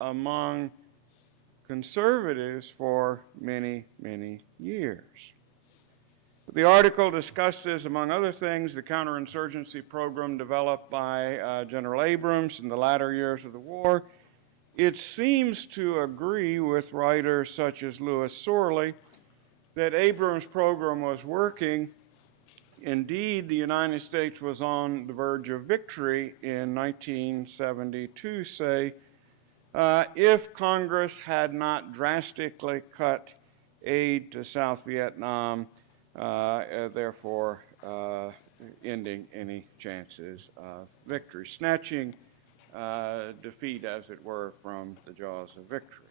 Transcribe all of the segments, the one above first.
among conservatives for many, many years. The article discusses, among other things, the counterinsurgency program developed by General Abrams in the latter years of the war. It seems to agree with writers such as Louis Sorley that Abrams' program was working. Indeed, the United States was on the verge of victory in 1972, say, if Congress had not drastically cut aid to South Vietnam, therefore ending any chances of victory, snatching defeat, as it were, from the jaws of victory.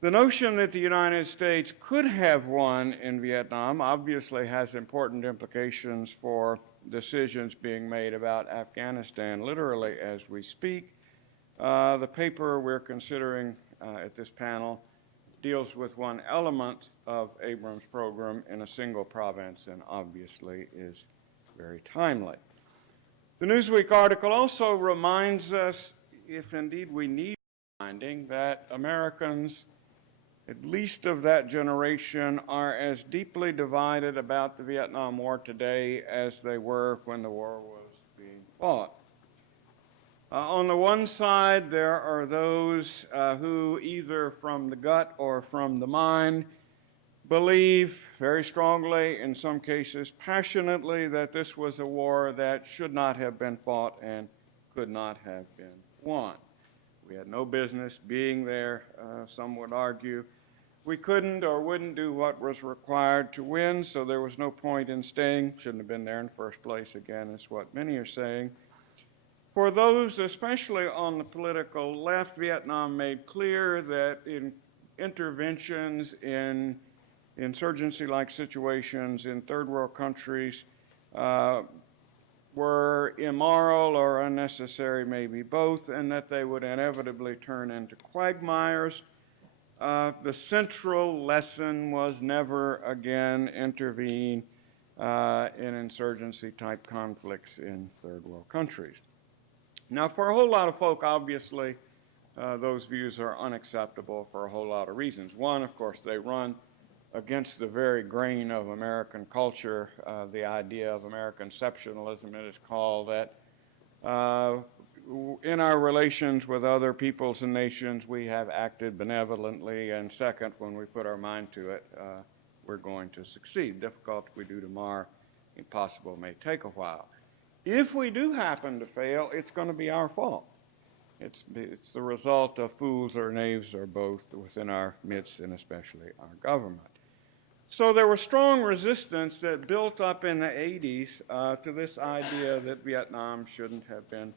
The notion that the United States could have won in Vietnam obviously has important implications for decisions being made about Afghanistan, literally as we speak. The paper we're considering at this panel deals with one element of Abrams' program in a single province and obviously is very timely. The Newsweek article also reminds us, if indeed we need reminding, that Americans, at least of that generation, are as deeply divided about the Vietnam War today as they were when the war was being fought. On the one side, there are those who, either from the gut or from the mind, believe very strongly, in some cases passionately, that this was a war that should not have been fought and could not have been won. We had no business being there, some would argue. We couldn't or wouldn't do what was required to win, so there was no point in staying. Shouldn't have been there in the first place, again, is what many are saying. For those, especially on the political left, Vietnam made clear that in interventions in insurgency-like situations in third world countries were immoral or unnecessary, maybe both, and that they would inevitably turn into quagmires. The central lesson was never again intervene in insurgency-type conflicts in third world countries. Now, for a whole lot of folk, obviously, those views are unacceptable for a whole lot of reasons. One, of course, they run against the very grain of American culture, the idea of American exceptionalism, it is called, that in our relations with other peoples and nations, we have acted benevolently, and second, when we put our mind to it, we're going to succeed. Difficult we do tomorrow, impossible may take a while. If we do happen to fail, it's going to be our fault. It's the result of fools or knaves or both within our midst, and especially our government. So there was strong resistance that built up in the 80s to this idea that Vietnam shouldn't have been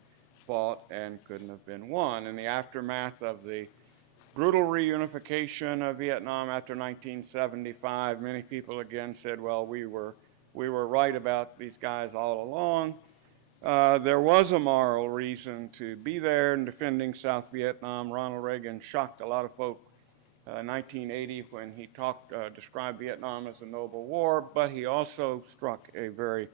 fought and couldn't have been won. In the aftermath of the brutal reunification of Vietnam after 1975, many people again said, well, we were right about these guys all along. There was a moral reason to be there in defending South Vietnam. Ronald Reagan shocked a lot of folk in 1980 when he described Vietnam as a noble war, but he also struck a very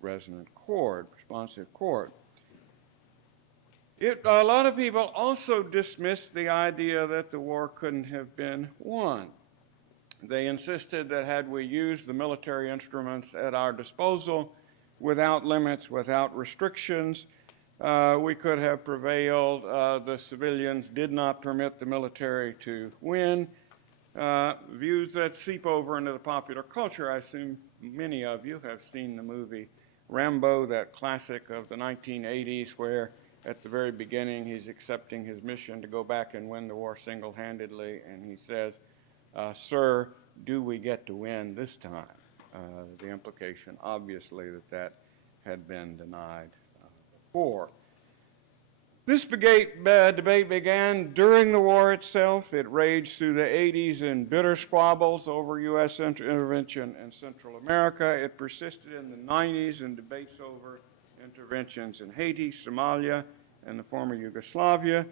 resonant chord, responsive chord. A lot of people also dismissed the idea that the war couldn't have been won. They insisted that had we used the military instruments at our disposal without limits, without restrictions, we could have prevailed. The civilians did not permit the military to win. Views that seep over into the popular culture. I assume many of you have seen the movie Rambo, that classic of the 1980s, where at the very beginning he's accepting his mission to go back and win the war single-handedly, and he says, sir, do we get to win this time? The implication, obviously, that had been denied before. This debate began during the war itself. It raged through the 80s in bitter squabbles over U.S. intervention in Central America. It persisted in the 90s in debates over interventions in Haiti, Somalia, and the former Yugoslavia.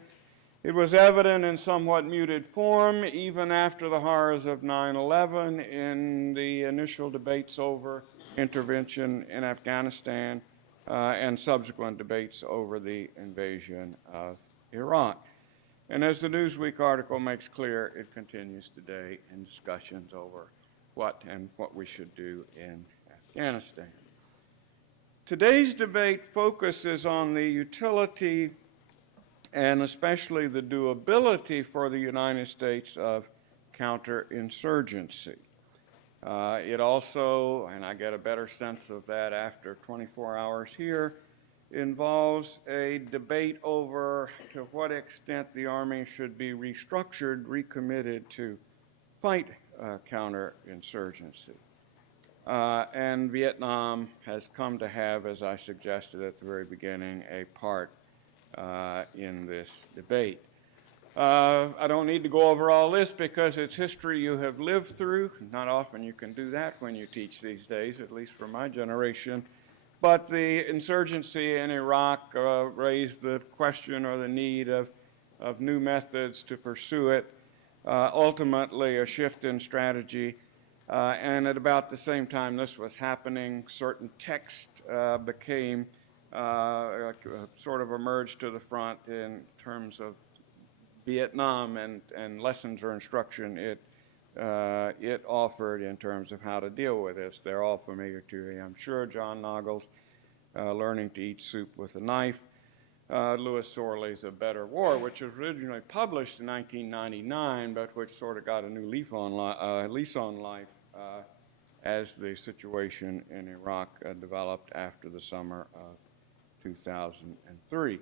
It was evident in somewhat muted form even after the horrors of 9/11 in the initial debates over intervention in Afghanistan and subsequent debates over the invasion of Iraq. And as the Newsweek article makes clear, it continues today in discussions over what we should do in Afghanistan. Today's debate focuses on the utility and especially the doability for the United States of counterinsurgency. It also, and I get a better sense of that after 24 hours here, involves a debate over to what extent the Army should be restructured, recommitted to fight counterinsurgency. And Vietnam has come to have, as I suggested at the very beginning, a part in this debate. I don't need to go over all this because it's history you have lived through. Not often you can do that when you teach these days, at least for my generation. But the insurgency in Iraq raised the question or the need of new methods to pursue it, ultimately a shift in strategy. And at about the same time this was happening, certain text became sort of emerged to the front in terms of Vietnam and lessons or instruction it offered in terms of how to deal with this. They're all familiar to you, I'm sure. John Nagel's Learning to Eat Soup with a Knife. Lewis Sorley's A Better War, which was originally published in 1999, but which sort of got a new lease on life as the situation in Iraq developed after the summer of 2003.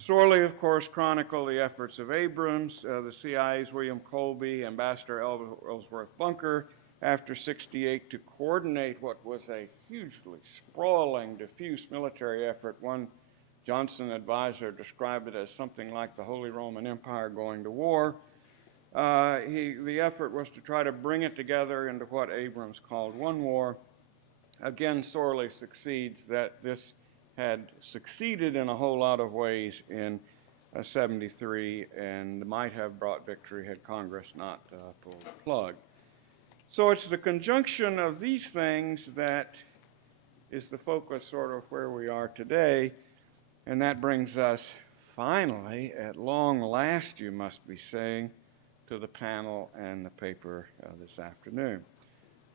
Sorley, of course, chronicled the efforts of Abrams, the CIA's William Colby, Ambassador Ellsworth Bunker, after '68 to coordinate what was a hugely sprawling, diffuse military effort. One Johnson advisor described it as something like the Holy Roman Empire going to war. The effort was to try to bring it together into what Abrams called one war. Again, Sorley succeeds that this had succeeded in a whole lot of ways in '73 and might have brought victory had Congress not pulled the plug. So it's the conjunction of these things that is the focus sort of where we are today, and that brings us finally, at long last you must be saying, to the panel and the paper this afternoon.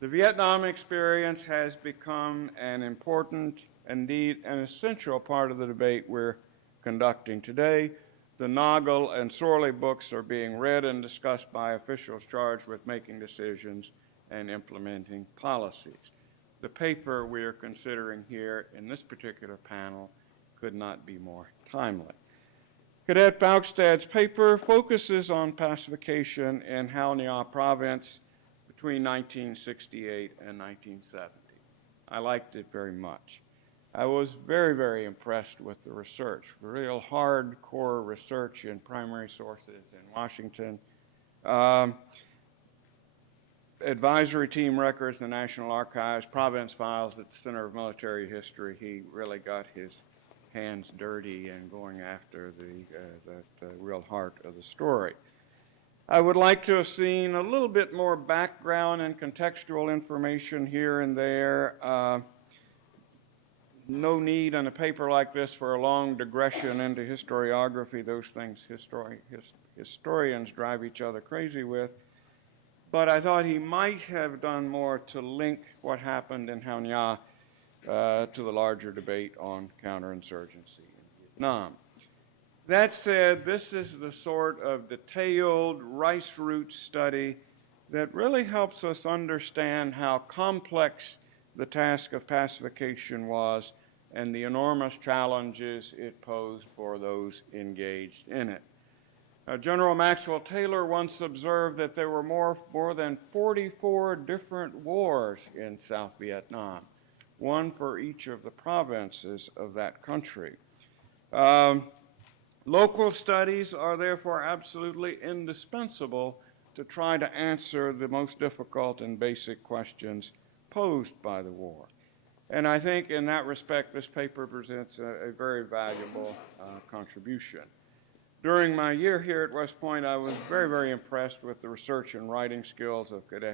The Vietnam experience has become an important, indeed an essential part of the debate we're conducting today. The Nagel and Sorley books are being read and discussed by officials charged with making decisions and implementing policies. The paper we are considering here in this particular panel could not be more timely. Cadet Faugstad's paper focuses on pacification in Hao Nha province between 1968 and 1970. I liked it very much. I was very, very impressed with the research, real hardcore research in primary sources in Washington. Advisory team records, the National Archives, province files at the Center of Military History. He really got his hands dirty and going after the real heart of the story. I would like to have seen a little bit more background and contextual information here and there. No need on a paper like this for a long digression into historiography. Those things historians drive each other crazy with. But I thought he might have done more to link what happened in Hao Nha to the larger debate on counterinsurgency in Vietnam. That said, this is the sort of detailed rice root study that really helps us understand how complex the task of pacification was and the enormous challenges it posed for those engaged in it. General Maxwell Taylor once observed that there were more than 44 different wars in South Vietnam, one for each of the provinces of that country. Local studies are therefore absolutely indispensable to try to answer the most difficult and basic questions posed by the war. And I think in that respect, this paper presents a very valuable contribution. During my year here at West Point, I was very, very impressed with the research and writing skills of Cadet